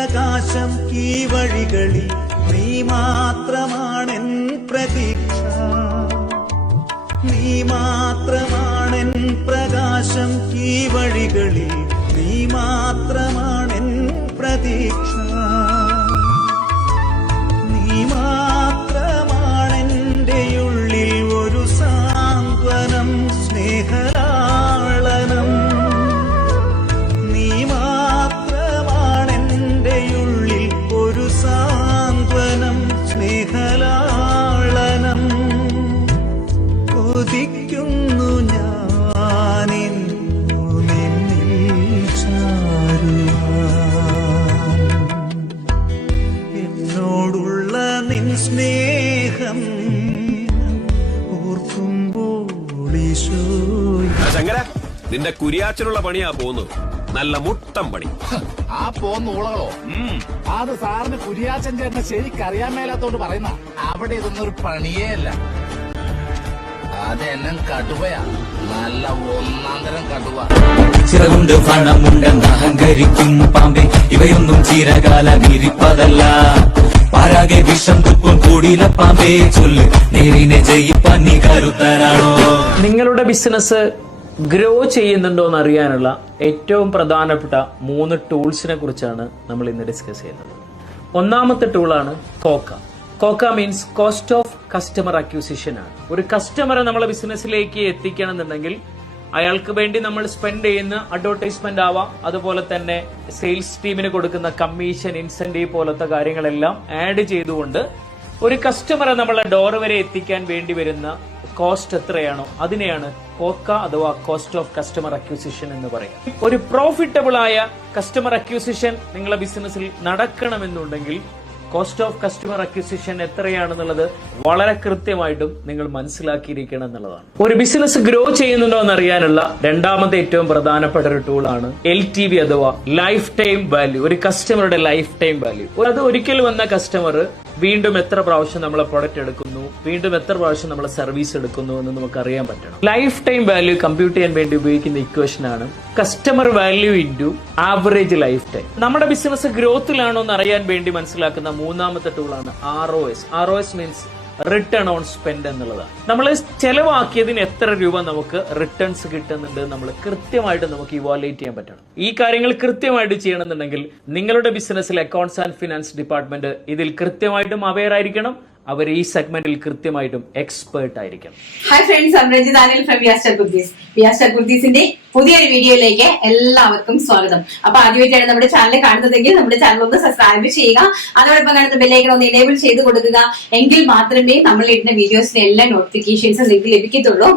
പ്രകാശം ഈ വഴികളിൽ നീ മാത്രമാണെൻ പ്രതീക്ഷ. നീ മാത്രമാണെൻ പ്രകാശം ഈ വഴികളിൽ നീ മാത്രമാണെൻ പ്രതീക്ഷ. നീ മാത്രമാണെൻ്റെ ഉള്ളിൽ ഒരു സാന്ത്വനം സ്നേഹലാളനം. നീ മാത്രമാണെൻ്റെ ഉള്ളിൽ ഒരു സാന്ത്വനം സ്നേഹലാളനം. കൊതിക്കുന്നു ഞാനിന്നു നിന്നിൽ ചാരുവാൻ. എന്നോടുള്ള നിൻ സ്നേഹം ഓർക്കുമ്പോൾ ശങ്കര, നിന്റെ കുരിയാച്ചനുള്ള പണിയാ പോകുന്നത്. നല്ല മുട്ടം പണി. ആ പോന്ന ഊളകളോ? അത് സാറിന് കുരിയാച്ചൻ ചേട്ടനെ ശരിക്കറിയാൻ മേലാത്തോണ്ട് പറയുന്ന. അവിടെ ഇതൊന്നും ഒരു പണിയേ അല്ല. അതെന്നും കടുവയാ, നല്ല ഒന്നാം തരം കടുവ. ചിറകുണ്ട് പണമുണ്ടെന്ന് അഹങ്കരിക്കും പാമ്പേ, ഇവയൊന്നും ചിരകാലം ഇരിപ്പതല്ല. പാരാകെ വിഷം തുപ്പും കൂടിയില പാമ്പേ, ചൊല്ല് നേരിനെ ജയിപ്പാൻ നീ കരുത്തരാണോ? നിങ്ങളുടെ ബിസിനസ് ഗ്രോ ചെയ്യുന്നുണ്ടോ എന്ന് അറിയാനുള്ള ഏറ്റവും പ്രധാനപ്പെട്ട 3 ടൂൾസിനെ കുറിച്ചാണ് നമ്മൾ ഇന്ന് ഡിസ്കസ് ചെയ്യുന്നത്. ഒന്നാമത്തെ ടൂളാണ് COCA. COCA means cost of customer acquisition ആണ്. ഒരു കസ്റ്റമറെ നമ്മളെ ബിസിനസ്സിലേക്ക് എത്തിക്കണം എന്നുണ്ടെങ്കിൽ അയാൾക്ക് വേണ്ടി നമ്മൾ സ്പെൻഡ് ചെയ്യുന്ന അഡ്വർടൈസ്മെന്റ് ആവാം, അതുപോലെ തന്നെ സെയിൽസ് ടീമിന് കൊടുക്കുന്ന കമ്മീഷൻ, ഇൻസെന്റീവ് പോലത്തെ കാര്യങ്ങളെല്ലാം ആഡ് ചെയ്തുകൊണ്ട് ഒരു കസ്റ്റമറെ നമ്മളെ ഡോർ വരെ എത്തിക്കാൻ വേണ്ടി വരുന്ന കോസ്റ്റ് എത്രയാണോ അതിനെയാണ് കോക്ക അഥവാ കോസ്റ്റ് ഓഫ് കസ്റ്റമർ അക്വിസിഷൻ എന്ന് പറയും. ഒരു പ്രോഫിറ്റബിൾ ആയ കസ്റ്റമർ അക്വിസിഷൻ നിങ്ങളുടെ ബിസിനസ്സിൽ നടക്കണമെന്നുണ്ടെങ്കിൽ കോസ്റ്റ് ഓഫ് കസ്റ്റമർ അക്വിസിഷൻ എത്രയാണെന്നുള്ളത് വളരെ കൃത്യമായിട്ടും നിങ്ങൾ മനസ്സിലാക്കിയിരിക്കണം എന്നുള്ളതാണ്. ഒരു ബിസിനസ് ഗ്രോ ചെയ്യുന്നുണ്ടോ എന്നറിയാനുള്ള രണ്ടാമത്തെ ഏറ്റവും പ്രധാനപ്പെട്ട ഒരു ടൂളാണ് LTV അഥവാ ലൈഫ് ടൈം വാല്യൂ. ഒരു കസ്റ്റമറുടെ ലൈഫ് ടൈം വാല്യൂ. അത് ഒരിക്കൽ വന്ന കസ്റ്റമർ വീണ്ടും എത്ര പ്രാവശ്യം നമ്മളെ പ്രൊഡക്റ്റ് എടുക്കുന്നു, വീണ്ടും എത്ര പ്രാവശ്യം നമ്മളെ സർവീസ് എടുക്കുന്നു എന്ന് നമുക്ക് അറിയാൻ പറ്റണം. ലൈഫ് ടൈം വാല്യൂ കമ്പ്യൂട്ട് ചെയ്യാൻ വേണ്ടി ഉപയോഗിക്കുന്ന ഇക്വേഷൻ ആണ് customer value into average life time. നമ്മുടെ ബിസിനസ് ഗ്രോത്തിലാണോ എന്ന് അറിയാൻ വേണ്ടി മനസ്സിലാക്കുന്ന മൂന്നാമത്തെ ടൂളാണ് ROS. ROS means return on spend എന്നുള്ളതാണ്. നമ്മൾ ചെലവാക്കിയതിന് എത്ര രൂപ നമുക്ക് റിട്ടേൺസ് കിട്ടുന്നുണ്ട് നമ്മൾ കൃത്യമായിട്ട് നമുക്ക് ഇവാലുവേറ്റ് ചെയ്യാൻ പറ്റണം. ഈ കാര്യങ്ങൾ കൃത്യമായിട്ട് ചെയ്യണമെന്നുണ്ടെങ്കിൽ നിങ്ങളുടെ ബിസിനസ്സിൽ അക്കൗണ്ട്സ് ആൻഡ് ഫിനാൻസ് ഡിപ്പാർട്ട്മെന്റ് ഇതിൽ കൃത്യമായിട്ടും അവെയർ ആയിരിക്കണം. അവർ ഈ സെഗ്മെന്റിൽ കൃത്യമായിട്ടും എക്സ്പേർട്ട് ആയിരിക്കണം. Hi friends, I am Ranjith Anil from വിയാസ്റ്റർ കുർത്തീസ്. വിയാസ്റ്റർ കുർത്തീസിന്റെ പുതിയൊരു വീഡിയോയിലേക്ക് എല്ലാവർക്കും സ്വാഗതം. അപ്പൊ ആദ്യമായിട്ടാണ് നമ്മുടെ ചാനൽ കാണുന്നതെങ്കിൽ നമ്മുടെ ചാനൽ ഒന്ന് സബ്സ്ക്രൈബ് ചെയ്യുക, അതോടൊപ്പം കാണുന്ന ബെല്ലൈക്കൺ ഒന്ന് എനേബിൾ ചെയ്ത് കൊടുക്കുക. എങ്കിൽ മാത്രമേ നമ്മൾ ഇടുന്ന വീഡിയോസിന്റെ എല്ലാ നോട്ടിഫിക്കേഷൻസും നിങ്ങൾക്ക് ലഭിക്കത്തുള്ളൂ.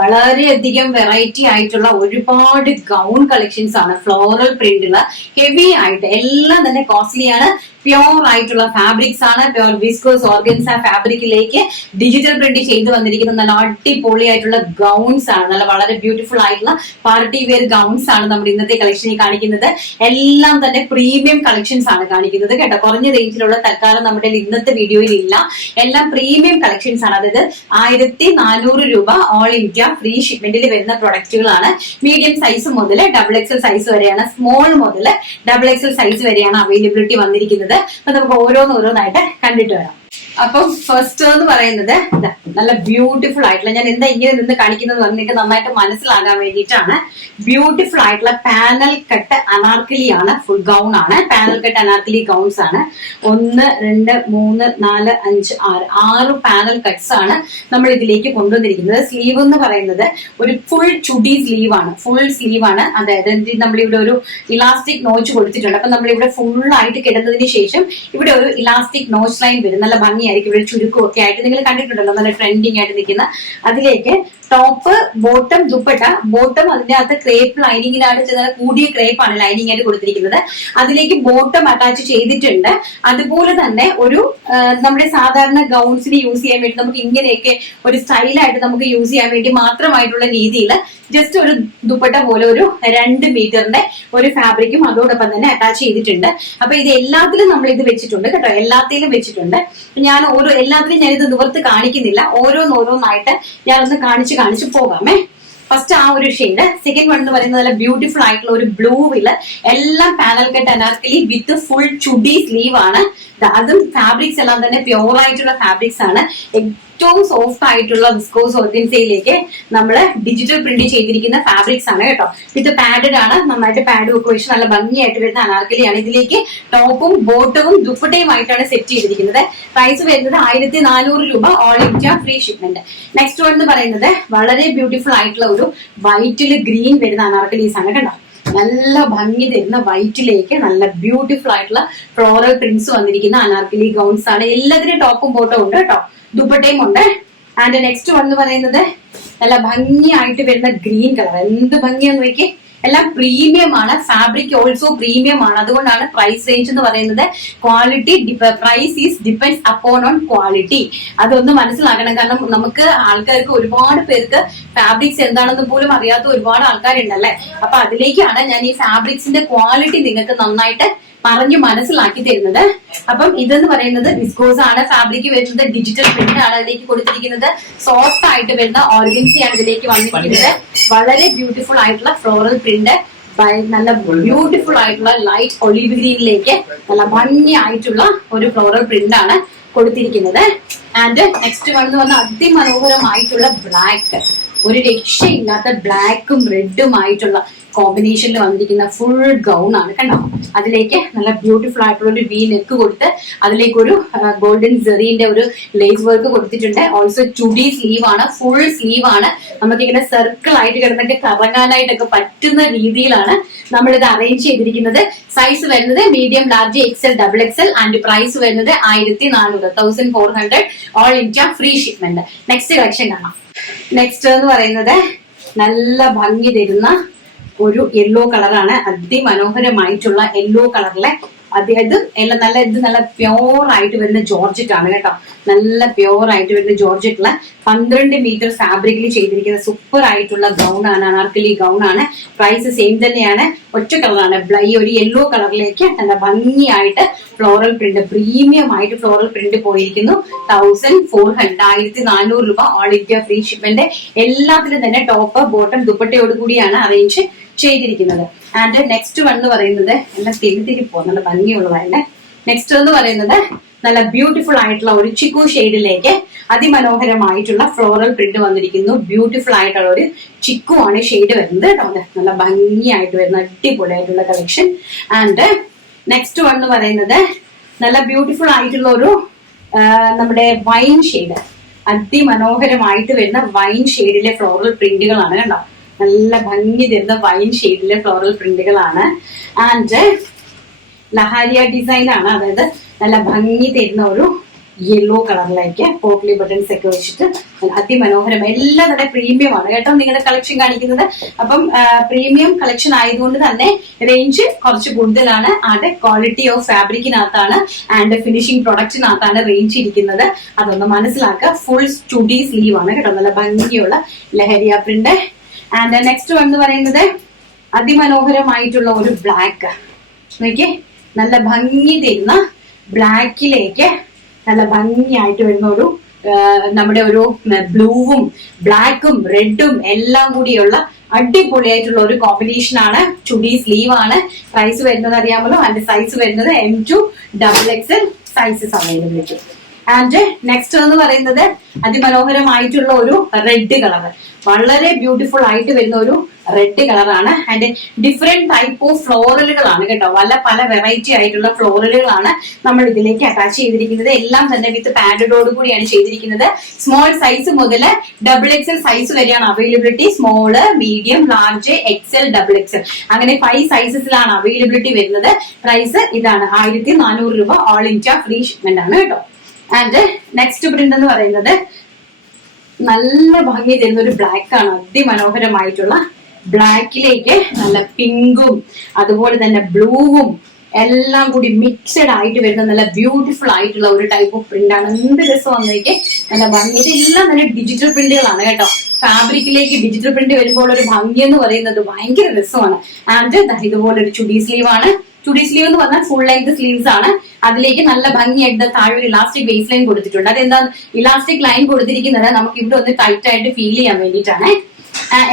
വളരെയധികം വെറൈറ്റി ആയിട്ടുള്ള ഒരുപാട് ഗൗൺ കളക്ഷൻസ് ആണ്, ഫ്ലോറൽ പ്രിന്റുള്ള ഹെവി ആയിട്ട്, എല്ലാം തന്നെ കോസ്റ്റ്ലി ആണ്. പ്യോർ ആയിട്ടുള്ള ഫാബ്രിക്സ് ആണ്. പ്യോർ വിസ്കോസ് ഓർഗൻസ ഫാബ്രിക്കിലേക്ക് ഡിജിറ്റൽ പ്രിന്റ് ചെയ്ത് വന്നിരിക്കുന്ന നല്ല അടിപൊളി ആയിട്ടുള്ള ഗൗൺസ് ആണ്. നല്ല വളരെ ബ്യൂട്ടിഫുൾ ആയിട്ടുള്ള പാർട്ടി വെയർ ഗൗൺസ് ആണ് നമ്മുടെ ഇന്നത്തെ കളക്ഷനിൽ കാണിക്കുന്നത്. എല്ലാം തന്നെ പ്രീമിയം കളക്ഷൻസ് ആണ് കാണിക്കുന്നത് കേട്ടോ. കുറഞ്ഞ റേഞ്ചിലുള്ള തൽക്കാലം നമ്മുടെ ഇന്നത്തെ വീഡിയോയിൽ ഇല്ല. എല്ലാം പ്രീമിയം കളക്ഷൻസ് ആണ്. അതായത് 1400 രൂപ ഓൾ ഇന്ത്യ ഫ്രീ ഷിപ്മെന്റിൽ വരുന്ന പ്രൊഡക്റ്റുകളാണ്. മീഡിയം സൈസ് മുതൽ XXL സൈസ് വരെയാണ്, സ്മോൾ മുതൽ XXL സൈസ് വരെയാണ് അവൈലബിലിറ്റി വന്നിരിക്കുന്നത്. അപ്പൊ നമുക്ക് ഓരോന്നായിട്ട് കണ്ടിട്ട് വരാം. അപ്പം ഫസ്റ്റ് എന്ന് പറയുന്നത് നല്ല ബ്യൂട്ടിഫുൾ ആയിട്ടുള്ള, ഞാൻ എന്താ ഇങ്ങനെ നിന്ന് കാണിക്കുന്നത് പറഞ്ഞിട്ട് നന്നായിട്ട് മനസ്സിലാകാൻ വേണ്ടിയിട്ടാണ്. ബ്യൂട്ടിഫുൾ ആയിട്ടുള്ള പാനൽ കട്ട് അനാർക്കലി ആണ്, ഫുൾ ഗൗൺ ആണ്. പാനൽ കട്ട് അനാർക്കലി ഗൗൺസ് ആണ്. 1, 2, 3, 4, 5, 6 പാനൽ കട്ട്സ് ആണ് നമ്മൾ ഇതിലേക്ക് കൊണ്ടുവന്നിരിക്കുന്നത്. സ്ലീവ് എന്ന് പറയുന്നത് ഒരു ഫുൾ ചുടി സ്ലീവ് ആണ്, ഫുൾ സ്ലീവ് ആണ്. അതായത് നമ്മളിവിടെ ഒരു ഇലാസ്റ്റിക് നോച്ച് കൊടുത്തിട്ടുണ്ട്. അപ്പൊ നമ്മളിവിടെ ഫുൾ ആയിട്ട് കിടന്നതിന് ശേഷം ഇവിടെ ഒരു ഇലാസ്റ്റിക് നോച്ച് ലൈൻ വരും. നല്ല ഭംഗിയായിരിക്കും. ഇവിടെ ചുരുക്കം ഒക്കെ ആയിട്ട് നിങ്ങൾ കണ്ടിട്ടുണ്ടല്ലോ, നല്ല ട്രെൻഡിങ് ആയിട്ട് നിൽക്കുന്ന. അതിലേക്ക് ടോപ്പ്, ബോട്ടം, ദുപ്പട്ട. ബോട്ടം അതിന്റെ അകത്ത് ക്രേപ്പ് ലൈനിങ്ങിനായിട്ട് നല്ല കൂടിയ ക്രേപ്പാണ് ലൈനിങ് ആയിട്ട് കൊടുത്തിരിക്കുന്നത്. അതിലേക്ക് ബോട്ടം അറ്റാച്ച് ചെയ്തിട്ടുണ്ട്. അതുപോലെ തന്നെ ഒരു നമ്മുടെ സാധാരണ ഗൗൺസിന് യൂസ് ചെയ്യാൻ വേണ്ടി നമുക്ക് ഇങ്ങനെയൊക്കെ ഒരു സ്റ്റൈലായിട്ട് നമുക്ക് യൂസ് ചെയ്യാൻ വേണ്ടി മാത്രമായിട്ടുള്ള രീതിയിൽ ജസ്റ്റ് ഒരു ദുപ്പട്ട പോലെ ഒരു 2 മീറ്ററിന്റെ ഒരു ഫാബ്രിക്കും അതോടൊപ്പം തന്നെ അറ്റാച്ച് ചെയ്തിട്ടുണ്ട്. അപ്പൊ ഇത് എല്ലാത്തിലും നമ്മൾ ഇത് വെച്ചിട്ടുണ്ട് കേട്ടോ, എല്ലാത്തിലും വെച്ചിട്ടുണ്ട്. ഞാൻ എല്ലാത്തിലും ഞാനിത് നിവർത്ത് കാണിക്കുന്നില്ല, ഓരോന്നായിട്ട് ഞാനൊന്ന് കാണിച്ച് പോകാമേ. ഫസ്റ്റ് ആ ഒരു ഷെയ്ഡ്. സെക്കൻഡ് വൺ എന്ന് പറയുന്നത് നല്ല ബ്യൂട്ടിഫുൾ ആയിട്ടുള്ള ഒരു ബ്ലൂവില് എല്ലാം panel cut anarkali with full chudi sleeve ആണ്. അതും ഫാബ്രിക്സ് എല്ലാം തന്നെ പ്യോർ ആയിട്ടുള്ള ഫാബ്രിക്സ് ആണ്. ഏറ്റവും സോഫ്റ്റ് ആയിട്ടുള്ള വിസ്കോസ് ഓർഗൻസയിലേക്ക് നമ്മൾ ഡിജിറ്റൽ പ്രിന്റ് ചെയ്തിരിക്കുന്ന ഫാബ്രിക്സ് ആണ് കേട്ടോ. വിത്ത് പാഡഡ് ആണ്, നന്നായിട്ട് പാഡ് ഒക്കെ വെച്ച് നല്ല ഭംഗിയായിട്ട് വരുന്ന അനാർക്കലിയാണ്. ഇതിലേക്ക് ടോപ്പും ബോട്ടവും ദുപ്പട്ടയുമായിട്ടാണ് സെറ്റ് ചെയ്തിരിക്കുന്നത്. പ്രൈസ് വരുന്നത് 1400 രൂപ, all India free shipment. Next one എന്ന് പറയുന്നത് വളരെ ബ്യൂട്ടിഫുൾ ആയിട്ടുള്ള ഒരു വൈറ്റിൽ ഗ്രീൻ വരുന്ന അനാർക്കലീസ് ആണ് കേട്ടോ. നല്ല ഭംഗി തരുന്ന വൈറ്റിലേക്ക് നല്ല ബ്യൂട്ടിഫുൾ ആയിട്ടുള്ള ഫ്ലോറൽ പ്രിന്റ്സ് വന്നിരിക്കുന്ന അനാർക്കലി ഗൗൺസ് ആണ്. എല്ലാത്തിനും ടോപ്പും ബോട്ടവും ഉണ്ട് കേട്ടോ, ദുപ്പട്ടയും ഉണ്ട്. ആൻഡ് നെക്സ്റ്റ് വൺ എന്ന് പറയുന്നത് നല്ല ഭംഗിയായിട്ട് വരുന്ന ഗ്രീൻ കളർ. എന്ത് ഭംഗിയാന്ന് നോക്കി, എല്ലാം പ്രീമിയം ആണ്. ഫാബ്രിക് ഓൾസോ പ്രീമിയം ആണ്. അതുകൊണ്ടാണ് പ്രൈസ് റേഞ്ച് എന്ന് പറയുന്നത്. Quality price is depends upon on quality. അതൊന്ന് മനസ്സിലാക്കണം. കാരണം നമുക്ക് ആൾക്കാർക്ക് ഒരുപാട് പേർക്ക് ഫാബ്രിക്സ് എന്താണെന്ന് പോലും അറിയാത്ത ഒരുപാട് ആൾക്കാരുണ്ടല്ലേ. അപ്പൊ അതിലേക്കാണ് ഞാൻ ഈ ഫാബ്രിക്സിന്റെ ക്വാളിറ്റി നിങ്ങൾക്ക് നന്നായിട്ട് പറഞ്ഞു മനസ്സിലാക്കി തരുന്നത്. അപ്പം ഇതെന്ന് പറയുന്നത് വിസ്കോസ് ആണ്. ഫാബ്രിക് വരുന്നത് ഡിജിറ്റൽ പ്രിന്റ് ആണ് അതിലേക്ക് കൊടുത്തിരിക്കുന്നത്. സോഫ്റ്റ് ആയിട്ട് വരുന്ന ഓർഗൻസി ആണ് ഇതിലേക്ക് വന്നിരിക്കുന്നത്. വളരെ ബ്യൂട്ടിഫുൾ ആയിട്ടുള്ള ഫ്ലോറൽ പ്രിന്റ്, നല്ല ബ്യൂട്ടിഫുൾ ആയിട്ടുള്ള ലൈറ്റ് ഒലിവ് ഗ്രീനിലേക്ക് നല്ല ഭംഗിയായിട്ടുള്ള ഒരു ഫ്ലോറൽ പ്രിന്റ് ആണ് കൊടുത്തിരിക്കുന്നത്. ആൻഡ് നെക്സ്റ്റ് വൺ എന്ന് പറഞ്ഞാൽ അതിമനോഹരമായിട്ടുള്ള ബ്ലാക്ക്, ഒരു രക്ഷയില്ലാത്ത ബ്ലാക്കും റെഡും ആയിട്ടുള്ള കോമ്പിനേഷനിൽ വന്നിരിക്കുന്ന ഫുൾ ഗൗൺ ആണ് കണ്ടോ. അതിലേക്ക് നല്ല ബ്യൂട്ടിഫുൾ ആയിട്ടുള്ള ഒരു വി നെക്ക് കൊടുത്ത് അതിലേക്ക് ഒരു ഗോൾഡൻ ജെറിന്റെ ഒരു ലേസ് വർക്ക് കൊടുത്തിട്ടുണ്ട്. ഓൾസോ ചുഡി സ്ലീവ് ആണ്, ഫുൾ സ്ലീവ് ആണ്. നമുക്കിങ്ങനെ സർക്കിൾ ആയിട്ട് കിടന്നിട്ട് കറങ്ങാനായിട്ടൊക്കെ പറ്റുന്ന രീതിയിലാണ് നമ്മൾ ഇത് അറേഞ്ച് ചെയ്തിരിക്കുന്നത്. സൈസ് വരുന്നത് medium, large, XL, double XL. And price വരുന്നത് 1400, 1400, all India free shipment. Next collection കാണാം. നെക്സ്റ്റ് എന്ന് പറയുന്നത് നല്ല ഭംഗി തരുന്ന ഒരു യെല്ലോ കളറാണ്. അതിമനോഹരമായിട്ടുള്ള യെല്ലോ കളറിലെ നല്ല പ്യോർ ആയിട്ട് വരുന്ന ജോർജറ്റ് ആണ് കേട്ടോ. നല്ല പ്യോർ ആയിട്ട് വരുന്ന ജോർജറ്റില് 12 മീറ്റർ ഫാബ്രിക്കിൽ ചെയ്തിരിക്കുന്ന സൂപ്പർ ആയിട്ടുള്ള ഗൗൺ ആണ്, അനാർക്കലി ഗൗൺ ആണ്. പ്രൈസ് സെയിം തന്നെയാണ്, ഒറ്റ കളറാണ്. ഈ ഒരു യെല്ലോ കളറിലേക്ക് നല്ല ഭംഗിയായിട്ട് ഫ്ലോറൽ പ്രിന്റ്, പ്രീമിയം ആയിട്ട് ഫ്ലോറൽ പ്രിന്റ് പോയിരിക്കുന്നു. 1400 രൂപ, ഓൾ ഇന്ത്യ ഫ്രീ ഷിപ്മെന്റ്. എല്ലാത്തിലും തന്നെ ടോപ്പ് ബോട്ടം ദുപ്പട്ടയോട് കൂടിയാണ് അറേഞ്ച് ചെയ്തിരിക്കുന്നത്. ആൻഡ് നെക്സ്റ്റ് വൺ എന്ന് പറയുന്നത് എല്ലാം തിരി പോകുന്നുണ്ട്, ഭംഗിയുള്ളതാണ്. നെക്സ്റ്റ് എന്ന് പറയുന്നത് നല്ല ബ്യൂട്ടിഫുൾ ആയിട്ടുള്ള ഒരു ചിക്കു ഷെയ്ഡിലേക്ക് അതിമനോഹരമായിട്ടുള്ള ഫ്ലോറൽ പ്രിന്റ് വന്നിരിക്കുന്നു. ബ്യൂട്ടിഫുൾ ആയിട്ടുള്ള ഒരു ചിക്കു ആണ് ഷെയ്ഡ് വരുന്നത്. നല്ല ഭംഗിയായിട്ട് വരുന്ന അടിപൊളിയായിട്ടുള്ള കളക്ഷൻ. ആൻഡ് നെക്സ്റ്റ് വൺ എന്ന് പറയുന്നത് നല്ല ബ്യൂട്ടിഫുൾ ആയിട്ടുള്ള ഒരു നമ്മുടെ വൈൻ ഷെയ്ഡ്, അതിമനോഹരമായിട്ട് വരുന്ന വൈൻ ഷെയ്ഡിലെ ഫ്ലോറൽ പ്രിന്റുകളാണ് കണ്ടോ. നല്ല ഭംഗി തരുന്ന വൈൻ ഷെയ്ഡിലെ ഫ്ലോറൽ പ്രിന്റുകളാണ്. ആൻഡ് ലഹാരിയ ഡിസൈൻ ആണ്, അതായത് നല്ല ഭംഗി തരുന്ന ഒരു യെല്ലോ കളറിലേക്ക് പോട്ട്ലി ബട്ടൺസ് ഒക്കെ വെച്ചിട്ട് അതിമനോഹരം. എല്ലാം തന്നെ പ്രീമിയം ആണ് കേട്ടോ നിങ്ങളുടെ കളക്ഷൻ കാണിക്കുന്നത്. അപ്പം പ്രീമിയം കളക്ഷൻ ആയതുകൊണ്ട് തന്നെ റേഞ്ച് കുറച്ച് കൂടുതലാണ്. അത് ക്വാളിറ്റി ഓഫ് ഫാബ്രിക്കിനകത്താണ് ആൻഡ് ഫിനിഷിംഗ് പ്രൊഡക്റ്റിനകത്താണ് റേഞ്ച് ഇരിക്കുന്നത്. അതൊന്ന് മനസ്സിലാക്കുക. ഫുൾ സ്റ്റുഡി സ്ലീവ് ആണ് കേട്ടോ, നല്ല ഭംഗിയുള്ള ലഹരിയ പ്രിന്റ്. ആൻഡ് നെക്സ്റ്റ് വൺ എന്ന് പറയുന്നത് അതിമനോഹരമായിട്ടുള്ള ഒരു ബ്ലാക്ക് നോക്കിയേ, നല്ല ഭംഗി തരുന്ന ബ്ലാക്കിലേക്ക് നല്ല ഭംഗിയായിട്ട് വരുന്ന ഒരു നമ്മുടെ ഒരു ബ്ലൂവും ബ്ലാക്കും റെഡും എല്ലാം കൂടിയുള്ള അടിപൊളിയായിട്ടുള്ള ഒരു കോമ്പിനേഷൻ ആണ്. ചുഡി സ്ലീവ് ആണ്. പ്രൈസ് വരുന്നത് അറിയാമല്ലോ. അതിന്റെ സൈസ് വരുന്നത് M2 XXL sizes availability. And next എന്ന് പറയുന്നത് അതിമനോഹരമായിട്ടുള്ള ഒരു റെഡ് കളർ, വളരെ ബ്യൂട്ടിഫുൾ ആയിട്ട് വരുന്ന ഒരു റെഡ് കളറാണ്. ആൻഡ് ഡിഫറെന്റ് ടൈപ്പ് ഓഫ് ഫ്ലോറലുകളാണ് കേട്ടോ. പല വെറൈറ്റി ആയിട്ടുള്ള ഫ്ലോറലുകളാണ് നമ്മൾ ഇതിലേക്ക് അറ്റാച്ച് ചെയ്തിരിക്കുന്നത്. എല്ലാം തന്നെ വിത്ത് പാഡഡോട് കൂടിയാണ് ചെയ്തിരിക്കുന്നത്. സ്മോൾ സൈസ് മുതൽ ഡബിൾ എക്സൽ സൈസ് വരെയാണ് availability. Small, medium, large, XL, double XL അങ്ങനെ 5 സൈസസിലാണ് അവൈലബിലിറ്റി വരുന്നത്. പ്രൈസ് ഇതാണ് 1400 രൂപ, ഓൾ ഇന്ത്യ ഫ്രീ ഷിപ്മെന്റ് ആണ് കേട്ടോ. ആൻഡ് നെക്സ്റ്റ് പ്രിന്റ് എന്ന് പറയുന്നത് നല്ല ഭംഗി തരുന്ന ഒരു ബ്ലാക്ക് ആണ്. അതിമനോഹരമായിട്ടുള്ള ബ്ലാക്കിലേക്ക് നല്ല പിങ്കും അതുപോലെ തന്നെ ബ്ലൂവും എല്ലാം കൂടി മിക്സഡ് ആയിട്ട് വരുന്ന നല്ല ബ്യൂട്ടിഫുൾ ആയിട്ടുള്ള ഒരു ടൈപ്പ് ഓഫ് പ്രിന്റ് ആണ്. എന്ത് രസം വന്നേക്ക് നല്ല ഭംഗി. ഇതെല്ലാം തന്നെ ഡിജിറ്റൽ പ്രിന്റുകളാണ് കേട്ടോ. ഫാബ്രിക്കിലേക്ക് ഡിജിറ്റൽ പ്രിന്റ് വരുമ്പോൾ ഒരു ഭംഗി എന്ന് പറയുന്നത് ഭയങ്കര രസമാണ്. ആൻഡ് ഇതുപോലെ ഒരു ചുഡി സ്ലീവ് ആണ്. ചുഡി സ്ലീവ് എന്ന് പറഞ്ഞാൽ ഫുൾ ലെങ്ത് സ്ലീവ്സ് ആണ്. അതിലേക്ക് നല്ല ഭംഗിയായിട്ട് താഴെ ഒരു ഇലാസ്റ്റിക് ബേസ് ലൈൻ കൊടുത്തിട്ടുണ്ട്. അതെന്താ ഇലാസ്റ്റിക് ലൈൻ കൊടുത്തിരിക്കുന്നത് നമുക്ക് ഇവിടെ ഒന്ന് ടൈറ്റ് ആയിട്ട് ഫീൽ ചെയ്യാൻ വേണ്ടിയിട്ടാണ്.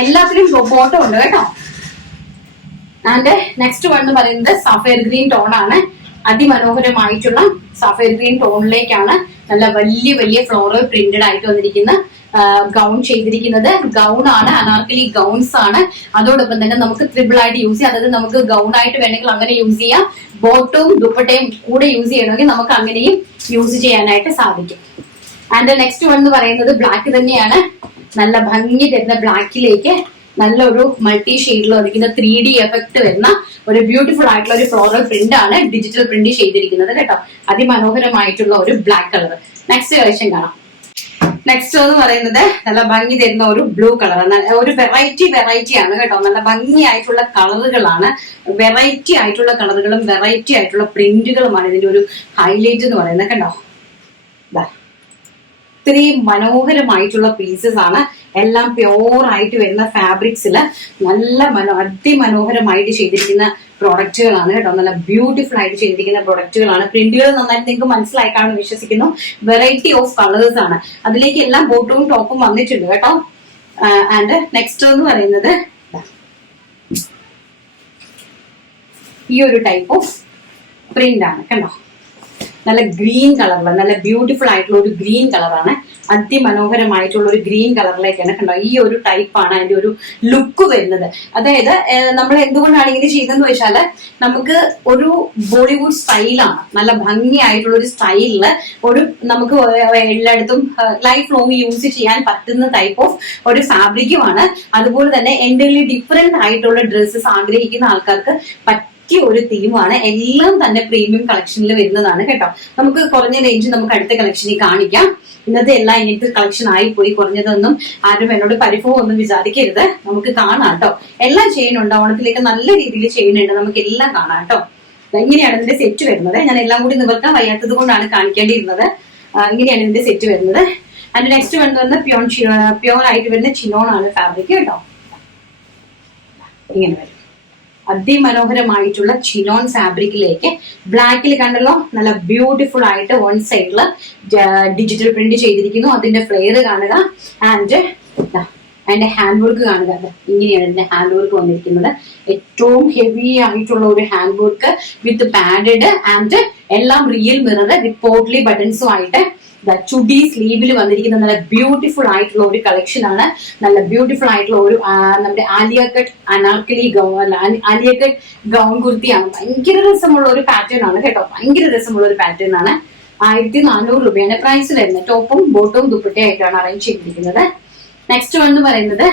എല്ലാത്തിലും ബോട്ടം ഉണ്ട് കേട്ടോ. ആൻഡ് നെക്സ്റ്റ് വൺ എന്ന് പറയുന്നത് സഫയർ ഗ്രീൻ ടോൺ ആണ്. അതിമനോഹരമായിട്ടുള്ള സഫയർ ഗ്രീൻ ടോണിലേക്കാണ് നല്ല വലിയ വലിയ ഫ്ലോറൽ പ്രിന്റഡ് ആയിട്ട് വന്നിരിക്കുന്ന ഗൗൺ ചെയ്തിരിക്കുന്നത്. ഗൗൺ ആണ്, അനാർക്കലി ഗൗൺസ് ആണ്. അതോടൊപ്പം തന്നെ നമുക്ക് ട്രിപ്പിൾ ആയിട്ട് യൂസ് ചെയ്യാം. അതായത് നമുക്ക് ഗൗൺ ആയിട്ട് വേണമെങ്കിൽ അങ്ങനെ യൂസ് ചെയ്യാം, ബോട്ടവും ദുപ്പട്ടയും കൂടെ യൂസ് ചെയ്യണമെങ്കിൽ നമുക്ക് അങ്ങനെയും യൂസ് ചെയ്യാനായിട്ട് സാധിക്കും. ആൻഡ് നെക്സ്റ്റ് വൺ എന്ന് പറയുന്നത് ബ്ലാക്ക് തന്നെയാണ്. നല്ല ഭംഗി തരുന്ന ബ്ലാക്കിലേക്ക് നല്ലൊരു മൾട്ടി ഷെയ്ഡിൽ വന്നിരിക്കുന്ന 3D എഫക്ട് വരുന്ന ഒരു ബ്യൂട്ടിഫുൾ ആയിട്ടുള്ള ഒരു ഫ്ലോറൽ പ്രിന്റ് ആണ് ഡിജിറ്റൽ പ്രിന്റ് ചെയ്തിരിക്കുന്നത് കേട്ടോ. അതിമനോഹരമായിട്ടുള്ള ഒരു ബ്ലാക്ക് കളർ. നെക്സ്റ്റ് കളക്ഷൻ കാണാം. നെക്സ്റ്റ് എന്ന് പറയുന്നത് നല്ല ഭംഗി തരുന്ന ഒരു ബ്ലൂ കളർ. ഒരു വെറൈറ്റി ആണ് കേട്ടോ. നല്ല ഭംഗിയായിട്ടുള്ള കളറുകളാണ്, വെറൈറ്റി ആയിട്ടുള്ള കളറുകളും വെറൈറ്റി ആയിട്ടുള്ള പ്രിന്റുകളുമാണ് ഇതിന്റെ ഒരു ഹൈലൈറ്റ് എന്ന് പറയുന്നത് കേട്ടോ. ഇത്രയും മനോഹരമായിട്ടുള്ള പീസസ് ആണ്. എല്ലാം പ്യോർ ആയിട്ട് വരുന്ന ഫാബ്രിക്സില് നല്ല അതിമനോഹരമായിട്ട് ചെയ്തിരിക്കുന്ന പ്രോഡക്റ്റുകളാണ് കേട്ടോ. നല്ല ബ്യൂട്ടിഫുൾ ആയിട്ട് ചെയ്തിരിക്കുന്ന പ്രോഡക്റ്റുകളാണ്. പ്രിന്റുകൾ നന്നായിട്ട് നിങ്ങൾക്ക് മനസ്സിലായി കാണുമെന്ന് വിശ്വസിക്കുന്നു. വെറൈറ്റി ഓഫ് കളേഴ്സ് ആണ്. അതിലേക്ക് എല്ലാം ബോട്ടവും ടോപ്പും വന്നിട്ടുണ്ട് കേട്ടോ. ആൻഡ് നെക്സ്റ്റ് എന്ന് പറയുന്നത് ഈ ഒരു ടൈപ്പ് ഓഫ് പ്രിന്റ് ആണ് കണ്ടോ. നല്ല ഗ്രീൻ കളറില് നല്ല ബ്യൂട്ടിഫുൾ ആയിട്ടുള്ള ഒരു ഗ്രീൻ കളറാണ്. അതിമനോഹരമായിട്ടുള്ള ഒരു ഗ്രീൻ കളറിലേക്കാണ് കണ്ടോ. ഈ ഒരു ടൈപ്പാണ് അതിന്റെ ഒരു ലുക്ക് വരുന്നത്. അതായത് നമ്മൾ എന്തുകൊണ്ടാണ് ഇങ്ങനെ ചെയ്തതെന്ന് വെച്ചാല് നമുക്ക് ഒരു ബോളിവുഡ് സ്റ്റൈലാണ്, നല്ല ഭംഗിയായിട്ടുള്ള ഒരു സ്റ്റൈലില് ഒരു നമുക്ക് എല്ലായിടത്തും ലൈഫ് ലോങ് യൂസ് ചെയ്യാൻ പറ്റുന്ന ടൈപ്പ് ഓഫ് ഒരു ഫാബ്രിക്കുമാണ്. അതുപോലെ തന്നെ എന്തെങ്കിലും ഡിഫറെന്റ് ആയിട്ടുള്ള ഡ്രസ്സസ് ആഗ്രഹിക്കുന്ന ആൾക്കാർക്ക് ഒരു തീമാണ്. എല്ലാം തന്നെ പ്രീമിയം കളക്ഷനിൽ വരുന്നതാണ് കേട്ടോ. നമുക്ക് കുറഞ്ഞ റേഞ്ച് നമുക്ക് അടുത്ത കളക്ഷനിൽ കാണിക്കാം. ഇന്നത്തെ എല്ലാം ഇങ്ങനത്തെ കളക്ഷൻ ആയിപ്പോയി. കുറഞ്ഞതൊന്നും ആരും എന്നോട് പരിഭവം ഒന്നും വിചാരിക്കരുത്. നമുക്ക് കാണാം കേട്ടോ. എല്ലാം ചെയ്യുന്നുണ്ട്. ഓണത്തിലേക്ക് നല്ല രീതിയിൽ ചെയ്യുന്നുണ്ട്. നമുക്ക് എല്ലാം കാണാം കേട്ടോ. ഇങ്ങനെയാണ് ഇതിന്റെ സെറ്റ് വരുന്നത്. ഞാൻ എല്ലാം കൂടി നിവർക്കാൻ വയ്യാത്തത് കൊണ്ടാണ് കാണിക്കേണ്ടിയിരുന്നത്. ഇങ്ങനെയാണ് ഇതിന്റെ സെറ്റ് വരുന്നത്. അതിന്റെ നെക്സ്റ്റ് വന്നത് പ്യോർ ആയിട്ട് വരുന്ന ചിനോൺ ആണ് ഫാബ്രിക് കേട്ടോ. ഇങ്ങനെ വരും. അതിമനോഹരമായിട്ടുള്ള ചിനോൺ ഫാബ്രിക്കിലേക്ക് ബ്ലാക്കിൽ കണ്ടല്ലോ, നല്ല ബ്യൂട്ടിഫുൾ ആയിട്ട് വൺ സൈഡില് ഡിജിറ്റൽ പ്രിന്റ് ചെയ്തിരിക്കുന്നു. അതിന്റെ ഫ്ലെയർ കാണുക. ആൻഡ് അതിന്റെ ഹാൻഡ് വർക്ക് കാണുക. ഇങ്ങനെയാണ് ഇതിന്റെ ഹാൻഡ് വർക്ക് വന്നിരിക്കുന്നത്. ഏറ്റവും ഹെവി ആയിട്ടുള്ള ഒരു hand work with padded and എല്ലാം റിയൽ മിറർ വിത്ത് പോട്ട്ലി ബട്ടൺസും ആയിട്ട് ചുടി സ്ലീവിൽ വന്നിരിക്കുന്ന നല്ല ബ്യൂട്ടിഫുൾ ആയിട്ടുള്ള ഒരു കളക്ഷൻ ആണ്. നല്ല ബ്യൂട്ടിഫുൾ ആയിട്ടുള്ള ഒരു നമ്മുടെ Alia cut anarkali gown, Alia cut gown കുർത്തിയാണ്. ഭയങ്കര രസമുള്ള ഒരു പാറ്റേൺ ആണ് കേട്ടോ. ഭയങ്കര രസമുള്ള ഒരു പാറ്റേൺ ആണ്. 1400 രൂപയാണ് പ്രൈസ് വരുന്നത്. ടോപ്പും ബോട്ടവും ദുപ്പട്ടയായിട്ടാണ് അറേഞ്ച് ചെയ്തിരിക്കുന്നത്. നെക്സ്റ്റ് വൺ എന്ന് പറയുന്നത്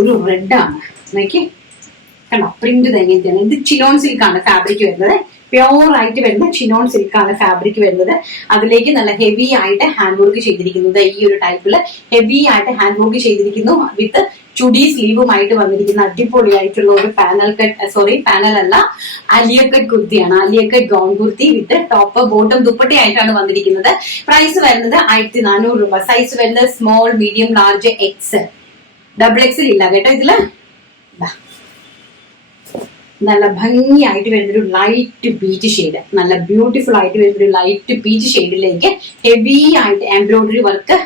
ഒരു റെഡ് ആണ്. നോക്കി കണ്ടോ, പ്രിന്റ് തന്നെയാണ്. ഇത് ചിനോൺ സിൽക്കാണ് ഫാബ്രിക് വരുന്നത്. പ്യോർ ആയിട്ട് വരുന്ന ചിനോൺ സിൽക്കാണ് ഫാബ്രിക് വരുന്നത്. അതിലേക്ക് നല്ല ഹെവി ആയിട്ട് ഹാൻഡ് വർക്ക് ചെയ്തിരിക്കുന്നത്. ഈ ഒരു ടൈപ്പില് ഹെവി ആയിട്ട് ഹാൻഡ് വർക്ക് ചെയ്തിരിക്കുന്നു. വിത്ത് ചുടി സ്ലീവുമായിട്ട് വന്നിരിക്കുന്ന അടിപൊളിയായിട്ടുള്ള ഒരു പാനൽ അല്ല, ആലിയ കട്ട് കുർത്തിയാണ്. Alia cut gown kurti with top bottom ദുപ്പട്ടയായിട്ടാണ് വന്നിരിക്കുന്നത്. പ്രൈസ് വരുന്നത് 1400 രൂപ. സൈസ് വരുന്നത് small, medium, large, X. Double എക്സിൽ ഇല്ല കേട്ടോ ഇതില്. നല്ല ഭംഗിയായിട്ട് വരുന്നൊരു ലൈറ്റ് പീച്ച് ഷെയ്ഡ്, നല്ല ബ്യൂട്ടിഫുൾ ആയിട്ട് വരുന്നൊരു ലൈറ്റ് പീച്ച് ഷെയ്ഡിലേക്ക് ഹെവി ആയിട്ട് എംബ്രോയിഡറി വർക്ക്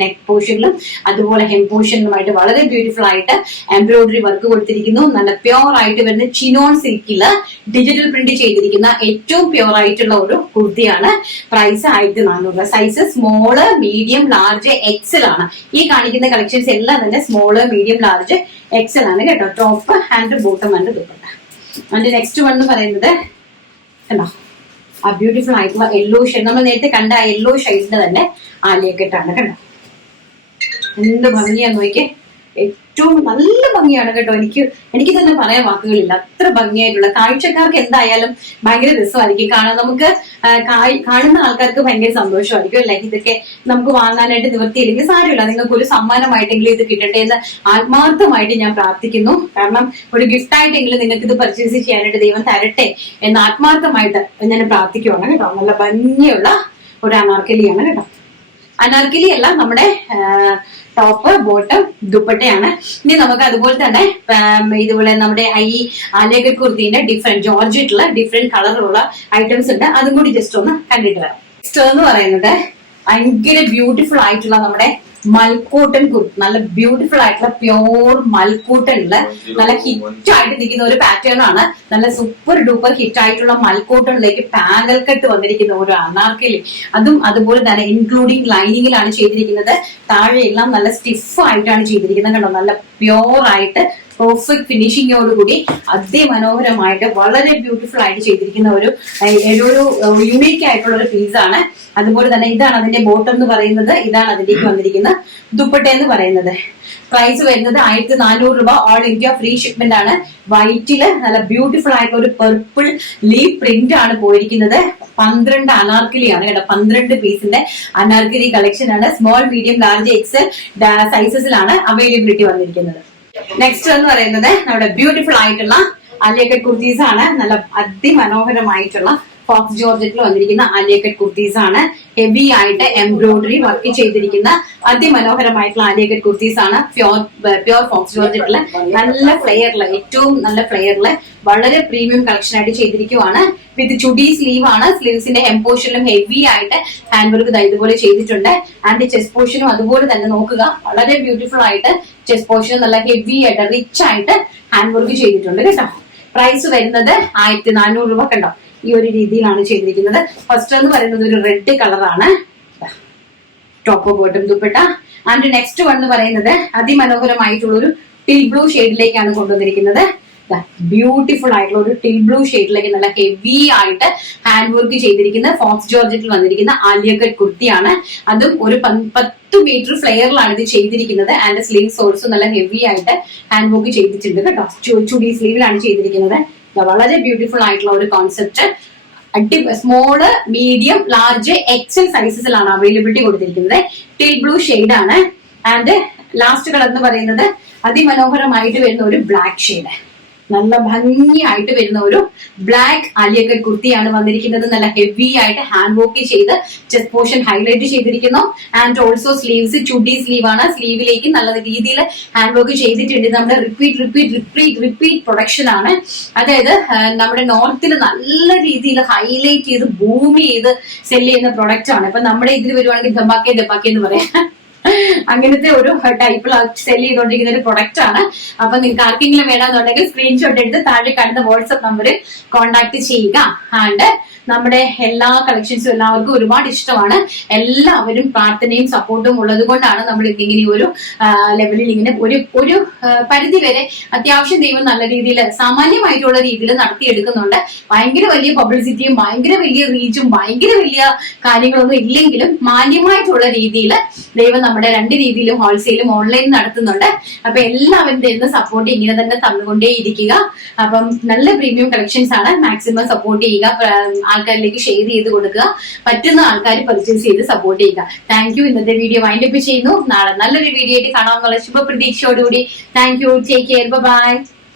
നെക്ക് പോർഷനിലും അതുപോലെ ഹെം പോർഷനിലുമായിട്ട് വളരെ ബ്യൂട്ടിഫുൾ ആയിട്ട് എംബ്രോയിഡറി വർക്ക് കൊടുത്തിരിക്കുന്നു. നല്ല പ്യോർ ആയിട്ട് വരുന്ന ചിനോൺ സിൽക്കില് ഡിജിറ്റൽ പ്രിന്റ് ചെയ്തിരിക്കുന്ന ഏറ്റവും പ്യോർ ആയിട്ടുള്ള ഒരു കുർത്തിയാണ്. Price 1400. Size small, medium, large, XL ആണ്. ഈ കാണിക്കുന്ന കളക്ഷൻസ് എല്ലാം തന്നെ സ്മോള്, മീഡിയം, ലാർജ്, എക്സൽ ആണ് കേട്ടോ. Top and bottom and dupatta. അതിന്റെ നെക്സ്റ്റ് വൺ എന്ന് പറയുന്നത് കണ്ടോ, ആ ബ്യൂട്ടിഫുൾ ആയിട്ടുള്ള യെല്ലോ ഷെയ്ഡ്, നമ്മൾ നേരത്തെ കണ്ട ആ യെല്ലോ ഷെയ്ഡിന്റെ തന്നെ ആലിയ കട്ടാണ് കണ്ടോ. എന്ത് ഭംഗിയാന്ന് നോക്കിയേ. ഏറ്റവും നല്ല ഭംഗിയാണ് കേട്ടോ. എനിക്ക് തന്നെ പറയാൻ വാക്കുകളില്ല. അത്ര ഭംഗിയായിട്ടുള്ള, കാഴ്ചക്കാർക്ക് എന്തായാലും ഭയങ്കര രസമായിരിക്കും കാണാൻ. നമുക്ക് കാണുന്ന ആൾക്കാർക്ക് ഭയങ്കര സന്തോഷമായിരിക്കും അല്ലെ. ഇതൊക്കെ നമുക്ക് വാങ്ങാനായിട്ട് നിവൃത്തിയില്ലെങ്കിൽ സാരമില്ല, നിങ്ങൾക്ക് ഒരു സമ്മാനമായിട്ടെങ്കിലും ഇത് കിട്ടട്ടെ എന്ന് ആത്മാർത്ഥമായിട്ട് ഞാൻ പ്രാർത്ഥിക്കുന്നു. കാരണം ഒരു ഗിഫ്റ്റ് ആയിട്ടെങ്കിലും നിങ്ങൾക്ക് ഇത് പർച്ചേസ് ചെയ്യാനായിട്ട് ദൈവം തരട്ടെ എന്ന് ആത്മാർത്ഥമായിട്ട് ഞാൻ പ്രാർത്ഥിക്കുവാണ് കേട്ടോ. നല്ല ഭംഗിയുള്ള ഒരു അനാർക്കലിയാണ് കേട്ടോ. അനാർക്കലി അല്ല, നമ്മുടെ ടോപ്പ് ബോട്ടം ദുപ്പട്ടയാണ്. ഇനി നമുക്ക് അതുപോലെ തന്നെ ഇതുപോലെ നമ്മുടെ ഈ ആലിയ കട്ട് കുർത്തിന്റെ ഡിഫറെന്റ് ജോർജറ്റില് ഡിഫറെന്റ് കളറിലുള്ള ഐറ്റംസ് ഉണ്ട്. അതും കൂടി ജസ്റ്റ് ഒന്ന് കണ്ടിട്ട് വരാം. നെക്സ്റ്റ് എന്ന് പറയുന്നത് ഭയങ്കര ബ്യൂട്ടിഫുൾ ആയിട്ടുള്ള നമ്മുടെ മൽക്കോട്ടൺ കുർത്തി, നല്ല ബ്യൂട്ടിഫുൾ ആയിട്ടുള്ള പ്യോർ മൽക്കോട്ടണില് നല്ല ഹിറ്റ് ആയിട്ട് നിൽക്കുന്ന ഒരു പാറ്റേൺ ആണ്. നല്ല സൂപ്പർ ഡൂപ്പർ ഹിറ്റ് ആയിട്ടുള്ള മൽക്കോട്ടണിലേക്ക് പാനൽ കട്ട് വന്നിരിക്കുന്ന ഒരു അനാർക്കലി, അതും അതുപോലെ തന്നെ ഇൻക്ലൂഡിംഗ് ലൈനിങ്ങിലാണ് ചെയ്തിരിക്കുന്നത്. താഴെ എല്ലാം നല്ല സ്റ്റിഫ് ആയിട്ടാണ് ചെയ്തിരിക്കുന്നത്. കണ്ടോ, നല്ല പ്യോർ ആയിട്ട് പെർഫെക്റ്റ് ഫിനിഷിങ്ങോടുകൂടി അതിമനോഹരമായിട്ട് വളരെ ബ്യൂട്ടിഫുൾ ആയിട്ട് ചെയ്തിരിക്കുന്ന ഒരു യുണീക്ക് ആയിട്ടുള്ള ഒരു പീസാണ്. അതുപോലെ തന്നെ ഇതാണ് അതിന്റെ ബോട്ടം എന്ന് പറയുന്നത്, ഇതാണ് അതിലേക്ക് വന്നിരിക്കുന്ന ദുപ്പട്ട എന്ന് പറയുന്നത്. പ്രൈസ് വരുന്നത് 1400 രൂപ. ഓൾ ഇന്ത്യ ഫ്രീ ഷിപ്മെന്റ് ആണ്. വൈറ്റില് നല്ല ബ്യൂട്ടിഫുൾ ആയിട്ടുള്ള ഒരു പെർപ്പിൾ ലീവ് പ്രിന്റ് ആണ് പോയിരിക്കുന്നത്. 12 അനാർക്കലിയാണ് കേട്ടോ, 12 പീസിന്റെ അനാർക്കലി കളക്ഷൻ ആണ്. സ്മോൾ, മീഡിയം, ലാർജ്, എക്സൽ സൈസസിലാണ് അവൈലബിലിറ്റി വന്നിരിക്കുന്നത്. നെക്സ്റ്റ് എന്ന് പറയുന്നത് നമ്മുടെ ബ്യൂട്ടിഫുൾ ആയിട്ടുള്ള ആലിയ കട്ട് കുർത്തീസ് ആണ്. നല്ല അതിമനോഹരമായിട്ടുള്ള ഫോക്സ് ജോർജറ്റിൽ വന്നിരിക്കുന്ന ആലിയ കട്ട് കുർത്തീസ് ആണ്. ഹെവി ആയിട്ട് എംബ്രോയിഡറി വർക്ക് ചെയ്തിരിക്കുന്ന അതിമനോഹരമായിട്ടുള്ള ആലിയ കട്ട് കുർത്തീസ് ആണ്. പ്യോർ ഫോക്സ് ജോർജറ്റില് നല്ല ഫ്ലെയറില്, ഏറ്റവും നല്ല ഫ്ലെയറില് വളരെ പ്രീമിയം കളക്ഷൻ ആയിട്ട് ചെയ്തിരിക്കുവാണ്. വിത്ത് ചുഡി സ്ലീവ് ആണ്. സ്ലീവ്സിന്റെ ഹെം പോർഷനിലും ഹെവി ആയിട്ട് ഹാൻഡ് വർക്ക് ഇതുപോലെ ചെയ്തിട്ടുണ്ട്. ആൻഡ് ചെസ്റ്റ് പോർഷനും അതുപോലെ തന്നെ നോക്കുക, വളരെ ബ്യൂട്ടിഫുൾ ആയിട്ട് ചെസ്റ്റ് പോർഷനും നല്ല ഹെവി ആയിട്ട് റിച്ച് ആയിട്ട് ഹാൻഡ് വർക്ക് ചെയ്തിട്ടുണ്ട് കേട്ടോ. പ്രൈസ് വരുന്നത് 1400 രൂപ. കണ്ടോ, ഈ ഒരു രീതിയിലാണ് ചെയ്തിരിക്കുന്നത്. ഫസ്റ്റ് എന്ന് പറയുന്നത് ഒരു റെഡ് കളറാണ്, top bottom dupatta. And next one എന്ന് പറയുന്നത് അതിമനോഹരമായിട്ടുള്ള ഒരു ടിൽ ബ്ലൂ ഷെയ്ഡിലേക്കാണ് കൊണ്ടുവന്നിരിക്കുന്നത്. ബ്യൂട്ടിഫുൾ ആയിട്ടുള്ള ഒരു ടിൽ ബ്ലൂ ഷെയ്ഡിലേക്ക് നല്ല ഹെവി ആയിട്ട് ഹാൻഡ് വർക്ക് ചെയ്തിരിക്കുന്ന ഫോക്സ് ജോർജറ്റിൽ വന്നിരിക്കുന്ന ആലിയ കട്ട് കുർത്തിയാണ്. അതും ഒരു 10 മീറ്റർ ഫ്ലെയറിലാണ് ഇത് ചെയ്തിരിക്കുന്നത്. ആൻഡ് സ്ലീവ്സ് ഓൾസോ നല്ല ഹെവി ആയിട്ട് ഹാൻഡ് വർക്ക് ചെയ്തിട്ടുണ്ട് കേട്ടോ. ചുഡി സ്ലീവിലാണ് ചെയ്തിരിക്കുന്നത്. വളരെ ബ്യൂട്ടിഫുൾ ആയിട്ടുള്ള ഒരു concept. Small, medium, large, XL സൈസസിലാണ് അവൈലബിലിറ്റി കൊടുത്തിരിക്കുന്നത്. ടിൽ ബ്ലൂ ഷെയ്ഡ് ആണ്. ആൻഡ് ലാസ്റ്റ് കളർ എന്ന് പറയുന്നത് അതിമനോഹരമായിട്ട് വരുന്ന ഒരു ബ്ലാക്ക് ഷെയ്ഡ്, നല്ല ഭംഗിയായിട്ട് വരുന്ന ഒരു ബ്ലാക്ക് ആലിയ കട്ട് കുർത്തിയാണ് വന്നിരിക്കുന്നത്. നല്ല ഹെവി ആയിട്ട് ഹാൻഡ് വർക്ക് ചെയ്ത് ചെസ്റ്റ് പോർഷൻ ഹൈലൈറ്റ് ചെയ്തിരിക്കുന്നു. ആൻഡ് ഓൾസോ സ്ലീവ്സ് ചുഡി സ്ലീവ് ആണ്. സ്ലീവിലേക്ക് നല്ല രീതിയിൽ ഹാൻഡ് വർക്ക് ചെയ്തിട്ടുണ്ട്. നമ്മുടെ റിപ്പീറ്റ് പ്രൊഡക്ഷൻ ആണ്. അതായത് നമ്മുടെ നോർത്തിൽ നല്ല രീതിയിൽ ഹൈലൈറ്റ് ചെയ്ത് ബൂം ചെയ്ത് സെല് ചെയ്യുന്ന പ്രൊഡക്റ്റ് ആണ്. ഇപ്പൊ നമ്മുടെ ഇതിൽ വരുവാണെങ്കിൽ ദപ്പാക്കെ എന്ന് പറയാം, അങ്ങനത്തെ ഒരു ടൈപ്പിൽ സെല് ചെയ്തുകൊണ്ടിരിക്കുന്ന ഒരു പ്രൊഡക്റ്റ് ആണ്. അപ്പൊ നിങ്ങൾക്ക് ആർക്കെങ്കിലും വേണമെന്നുണ്ടെങ്കിൽ സ്ക്രീൻഷോട്ട് എടുത്ത് താഴെ കാണുന്ന വാട്സ്ആപ്പ് നമ്പറിൽ കോൺടാക്ട് ചെയ്യുക. ആൻഡ് നമ്മുടെ എല്ലാ കളക്ഷൻസും എല്ലാവർക്കും ഒരുപാട് ഇഷ്ടമാണ്. എല്ലാവരും പ്രാർത്ഥനയും സപ്പോർട്ടും ഉള്ളത് കൊണ്ടാണ് നമ്മൾ ഇങ്ങനെ ഒരു ലെവലിൽ ഇങ്ങനെ ഒരു പരിധി വരെ അത്യാവശ്യം ദൈവം നല്ല രീതിയിൽ സാമാന്യമായിട്ടുള്ള രീതിയിൽ നടത്തിയെടുക്കുന്നുണ്ട്. ഭയങ്കര വലിയ പബ്ലിസിറ്റിയും ഭയങ്കര വലിയ റീച്ചും ഭയങ്കര വലിയ കാര്യങ്ങളൊന്നും ഇല്ലെങ്കിലും മാന്യമായിട്ടുള്ള രീതിയിൽ ദൈവം നമ്മുടെ 2 രീതിയിലും ഹോൾസെയിലും ഓൺലൈനും നടത്തുന്നുണ്ട്. അപ്പൊ എല്ലാവരും തരുന്ന സപ്പോർട്ട് ഇങ്ങനെ തന്നെ തന്നുകൊണ്ടേ ഇരിക്കുക. അപ്പം നല്ല പ്രീമിയം കളക്ഷൻസ് ആണ്. മാക്സിമം സപ്പോർട്ട് ചെയ്യുക, ആൾക്കാരിലേക്ക് ഷെയർ ചെയ്ത് കൊടുക്കുക, പറ്റുന്ന ആൾക്കാർ പർച്ചേസ് ചെയ്ത് സപ്പോർട്ട് ചെയ്യുക. Thank you. ഇന്നത്തെ വീഡിയോ വൈൻഡപ്പ് ചെയ്യുന്നു. നാളെ നല്ലൊരു വീഡിയോ ആയിട്ട് കാണാമെന്നുള്ള ശുഭപ്രതീക്ഷയോടുകൂടി thank you. Take care. By.